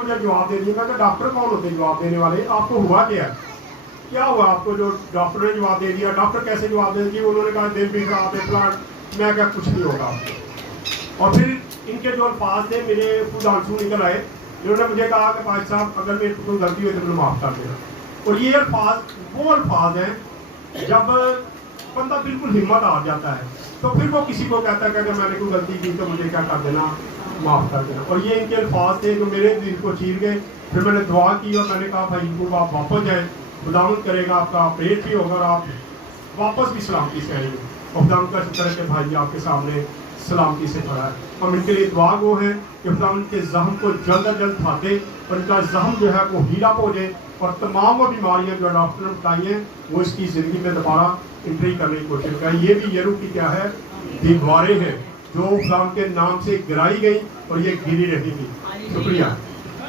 मुझे जवाब दे दिया। मैं कहा डॉक्टर कौन होते हैं जवाब देने वाले, आपको हुआ क्या हुआ आपको जो डॉक्टर ने जवाब दे दिया? डॉक्टर कैसे जवाब दे दिया? उन्होंने कहा दिल भी खराब है प्लांट। मैं क्या कुछ नहीं होगा आपको। और फिर इनके जो अल्फाज थे मेरे खुद आंसू निकल आए। इन्होंने मुझे कहा कि भाई साहब अगर मेरे को कोई गलती हुई तो मुझे माफ़ कर देना। और ये अल्फाज वो अल्फाज हैं जब बंदा बिल्कुल हिम्मत हार जाता है तो फिर वो किसी को कहता है कि अगर मैंने कोई गलती की तो मुझे क्या कर देना, माफ़ कर देना। और ये इनके अल्फाज थे जो मेरे दिल को चीर गए। फिर मैंने दुआ की और मैंने कहा भाई इनको आप वापस जाएँ, खुदावंद करेगा आपका ऑपरेट भी होगा और आप वापस भी सलामती से आएंगे। और खुदावंद का शुक्र है कि भाई आपके सामने सलामती से खड़ा है। हम इनके लिए दुआ गो हैं कि खुदावंद के जख्म को जल्द अज जल्द खाते और इनका जख्म जो है वो हीला हो जाए और तमाम वो बीमारियाँ जो डॉक्टर ने बताई हैं वो इसकी ज़िंदगी में दोबारा एंट्री करने की कोशिश करें। ये भी यरू की क्या है, दीवारें हैं जो खुदावंद के नाम से गिराई गई और ये गिरी रहेगी। शुक्रिया।